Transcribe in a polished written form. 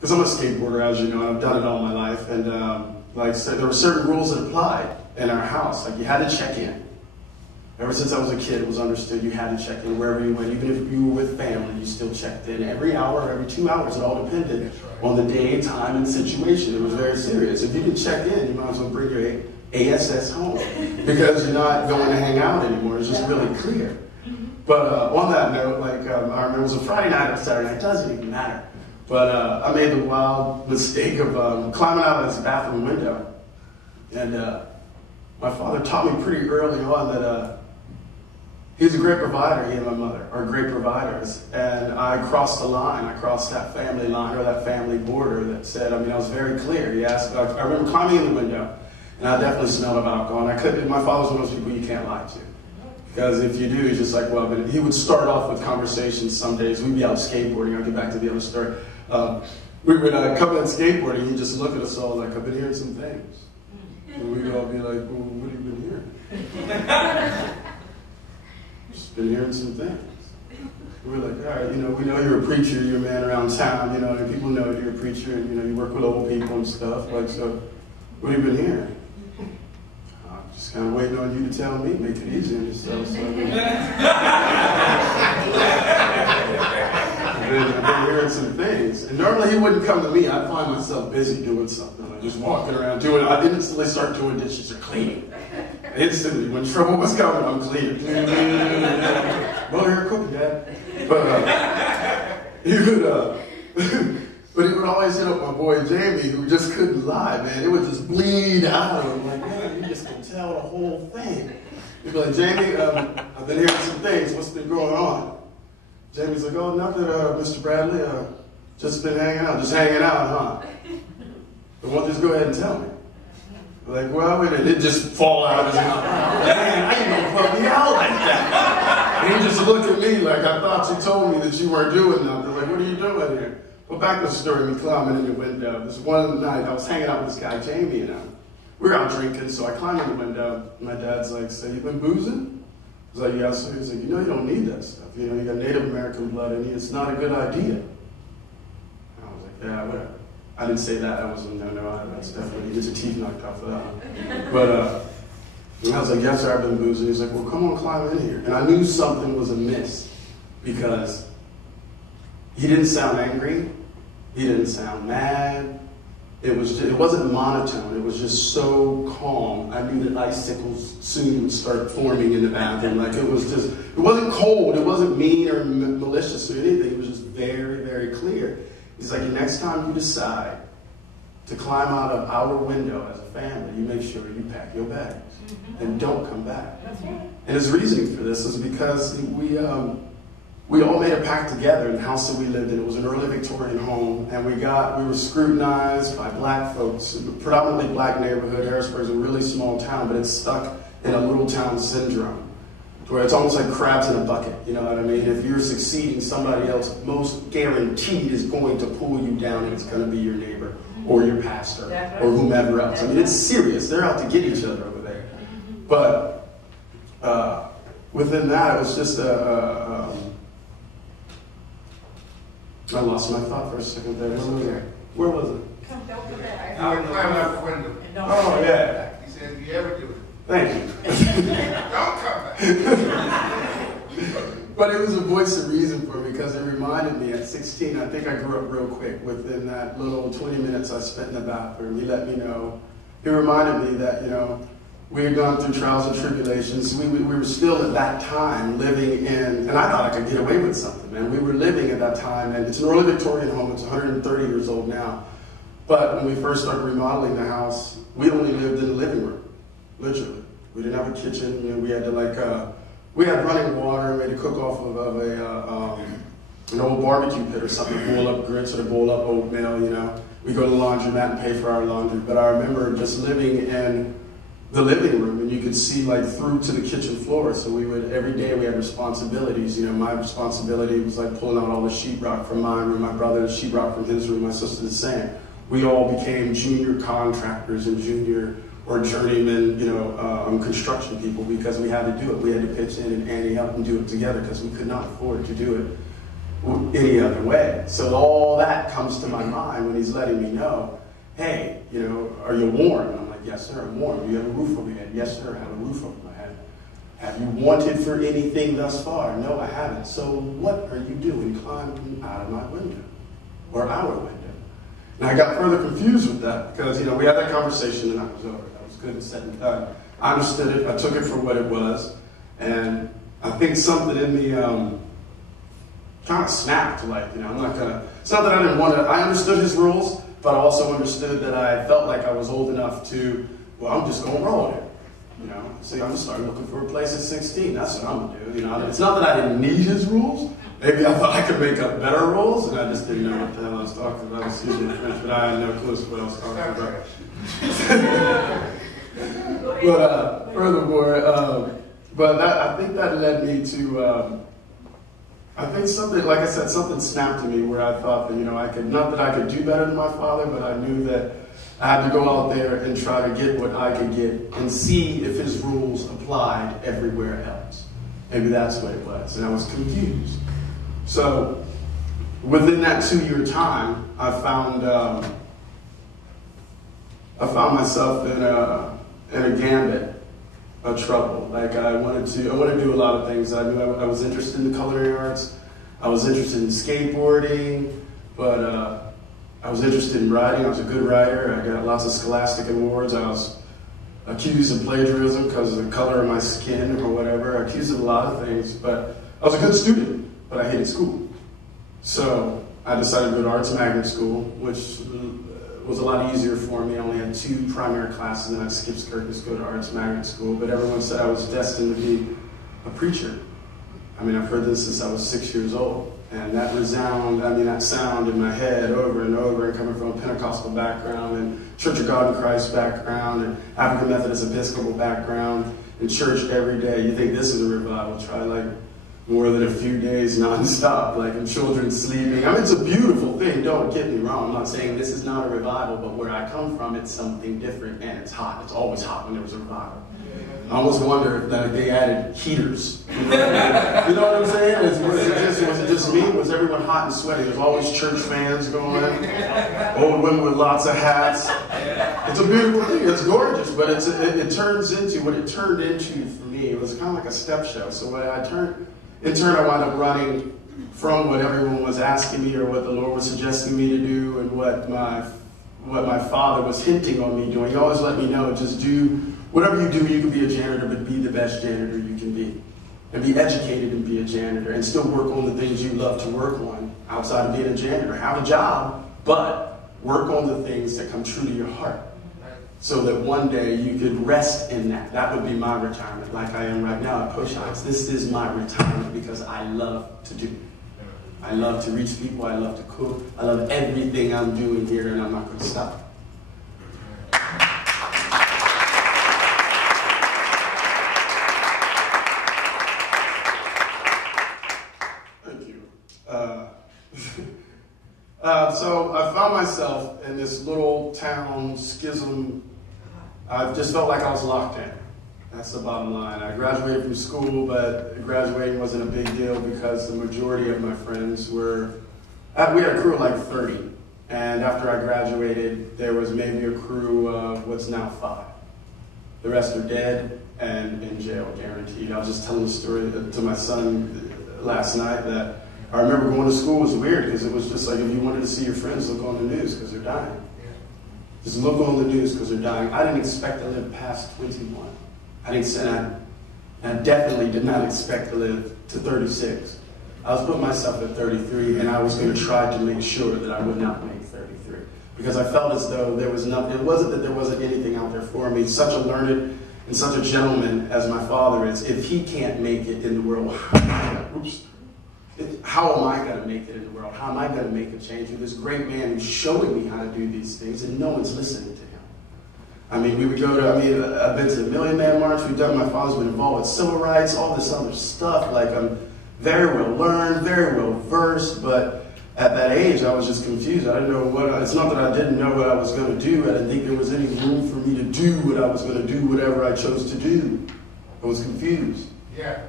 because I'm a skateboarder, as you know, and I've done it all my life. And like I said, there were certain rules that applied in our house. Like you had to check in. Ever since I was a kid, it was understood you had to check in wherever you went. Even if you were with family, you still checked in. Every hour, every 2 hours, it all depended on the day, time, and situation. It was very serious. If you could check in, you might as well bring your ASS home because you're not going to hang out anymore. It's just really clear. But on that note, like I remember it was a Friday night or Saturday night. It doesn't even matter. But I made the wild mistake of climbing out of this bathroom window. And my father taught me pretty early on that he was a great provider, he and my mother are great providers. And I crossed the line. I crossed that family line or that family border that said, I was very clear. He asked, I remember climbing in the window, and I definitely smelled of alcohol. And my father's one of those people you can't lie to. Because if you do, he's just like, well, but he would start off with conversations some days. We'd be out skateboarding. I'll get back to the other story. We would come in skateboarding, he'd just look at us all like, I've been hearing some things. And we'd all be like, well, what have you been hearing? Just been hearing some things. We're like, all right, we know you're a preacher, you're a man around town, and people know you're a preacher, and you work with old people and stuff. Like, so, what have you been hearing? I'm just kind of waiting on you to tell me, make it easier on yourself. So, I've been hearing some things. And normally he wouldn't come to me. I'd find myself busy doing something, like just walking around doing it. I'd instantly start doing dishes or cleaning. Instantly, when trouble was coming, I'm cleaning. Well, you're cooking, Dad. But he would always hit up my boy Jamie, who just couldn't lie, man. It would just bleed out of him. Like, man, you just can tell the whole thing. He'd be like, Jamie, I've been hearing some things. What's been going on? Jamie's like, oh, nothing, Mr. Bradley. Just been hanging out. Just hanging out, huh? But why don't you just go ahead and tell me? Like, well, it did just fall out of his mouth. Man, I ain't gonna put me out like that. And he just looked at me like, I thought you told me that you weren't doing nothing. Like, what are you doing here? Well, back to the story, me climbing in the window. This one night, I was hanging out with this guy, Jamie, and we were out drinking, so I climbed in the window. My dad's like, so you been boozing? I was like, yeah, sir. He's like, you don't need that stuff. You got Native American blood in you. It's not a good idea. And I was like, yeah, whatever. I didn't say that. I wasn't, no, that's definitely, you get your teeth knocked out for that one. But I was like, yes, sir, I've been boozing. He's like, well, come on, climb in here. And I knew something was amiss because he didn't sound angry. He didn't sound mad. It wasn't monotone. It was just so calm. I knew that icicles soon would start forming in the bathroom. Like it wasn't cold. It wasn't mean or malicious or anything. It was just very, very clear. He's like, next time you decide to climb out of our window as a family, you make sure you pack your bags and don't come back. That's right. And his reasoning for this is because we all made a pact together in the house that we lived in. It was an early Victorian home, and we were scrutinized by black folks, predominantly black neighborhood. Harrisburg's a really small town, but it's stuck in a little town syndrome, where it's almost like crabs in a bucket, you know what I mean? If you're succeeding, somebody else most guaranteed is going to pull you down, and it's going to be your neighbor or your pastor or whomever else. I mean, it's serious. They're out to get each other over there. But within that, it was just I lost my thought for a second there. Where was it? Come down to that. I would climb out the window. Oh, yeah. He said, if you ever do it, Thank you. don't come back. But it was a voice of reason for me because it reminded me at 16, I think I grew up real quick within that little 20 minutes I spent in the bathroom. He let me know. He reminded me that, we had gone through trials and tribulations. We were still at that time living in, and I thought I could get away with something, man. We were living at that time, and it's an early Victorian home. It's 130 years old now. But when we first started remodeling the house, we only lived in the living room, literally. We didn't have a kitchen. We had to we had running water. We had to cook off of an old barbecue pit or something, to boil up grits or to boil up oatmeal, We go to the laundromat and pay for our laundry. But I remember just living in the living room, and you could see like through to the kitchen floor. So every day we had responsibilities. My responsibility was like pulling out all the sheetrock from my room, my brother the sheetrock from his room, my sister the same. We all became junior contractors and junior or journeyman, construction people because we had to do it. We had to pitch in and ante up and do it together because we could not afford to do it any other way. So all that comes to my mind when he's letting me know, hey, you know, are you warm? And I'm like, yes, sir, I'm warm. Do you have a roof over your head? Yes, sir, I have a roof over my head. Have you wanted for anything thus far? No, I haven't. So what are you doing climbing out of my window or our window? And I got further confused with that because, you know, we had that conversation and that was over. That was good and said and done. I understood it. I took it for what it was. And I think something in me kind of snapped. Like, you know, I'm not going to, it's not that I didn't want to, I understood his rules, but I also understood that I felt like I was old enough to, well, I'm just going to roll with it. You know, see, I'm going to start looking for a place at 16. That's what I'm going to do. You know, it's not that I didn't need his rules. Maybe I thought I could make up better rules, and I just didn't know what the hell I was talking about. Excuse me, French, but I had no clue what I was talking about. But furthermore, but that, I think that led me to, I think something, like I said, something snapped to me where I thought that, you know, I could, not that I could do better than my father, but I knew that I had to go out there and try to get what I could get and see if his rules applied everywhere else. Maybe that's what it was, and I was confused. So within that 2-year time, I found myself in a gambit of trouble. Like I wanted to do a lot of things. I knew I was interested in the culinary arts. I was interested in skateboarding, but I was interested in writing. I was a good writer. I got lots of scholastic awards. I was accused of plagiarism because of the color of my skin or whatever. Accused of a lot of things, but I was a good student, but I hated school. So I decided to go to arts magnet school, which was a lot easier for me. I only had 2 primary classes, and I skipped Kirkus to go to arts magnet school. But everyone said I was destined to be a preacher. I mean, I've heard this since I was 6 years old. And that that sound in my head over and over, and coming from a Pentecostal background, and Church of God in Christ background, and African Methodist Episcopal background, in church every day. You think this is a revival? Try like more than a few days nonstop, like in children sleeping. I mean, it's a beautiful thing, don't get me wrong. I'm not saying this is not a revival, but where I come from, it's something different, and it's hot. It's always hot when there was a revival. I almost wonder if they added heaters. You know what I'm saying? Was it just me? Was everyone hot and sweaty? There's always church fans going, old women with lots of hats. It's a beautiful thing. It's gorgeous, but it turns into, what it turned into for me, it was kind of like a step show. So in turn, I wound up running from what everyone was asking me or what the Lord was suggesting me to do and what my father was hinting on me doing. He always let me know, just do whatever you do. You can be a janitor, but be the best janitor you can be. And be educated and be a janitor and still work on the things you love to work on outside of being a janitor. Have a job, but work on the things that come true to your heart so that one day you could rest in that. That would be my retirement, like I am right now at Push Heights. This is my retirement because I love to do it. I love to reach people. I love to cook. I love everything I'm doing here, and I'm not going to stop. So I found myself in this little town schism. I just felt like I was locked in. That's the bottom line. I graduated from school, but graduating wasn't a big deal because the majority of my friends were, we had a crew of like 30. And after I graduated, there was maybe a crew of what's now 5. The rest are dead and in jail, guaranteed. I was just telling the story to my son last night that I remember going to school was weird because it was just like if you wanted to see your friends, look on the news because they're dying. Just look on the news because they're dying. I didn't expect to live past 21. I definitely did not expect to live to 36. I was putting myself at 33, and I was going to try to make sure that I would not make 33 because I felt as though there was nothing. It wasn't that there wasn't anything out there for me. Such a learned and such a gentleman as my father is, if he can't make it in the world, how am I going to make it in the world? How am I going to make a change with this great man who's showing me how to do these things and no one's listening to him? I mean, we would go to, I've been to the Million Man March. My father's been involved with civil rights, all this other stuff. Like, I'm very well learned, very well versed, but at that age, I was just confused. I didn't know it's not that I didn't know what I was going to do. I didn't think there was any room for me to do what I was going to do, whatever I chose to do. I was confused. Yeah.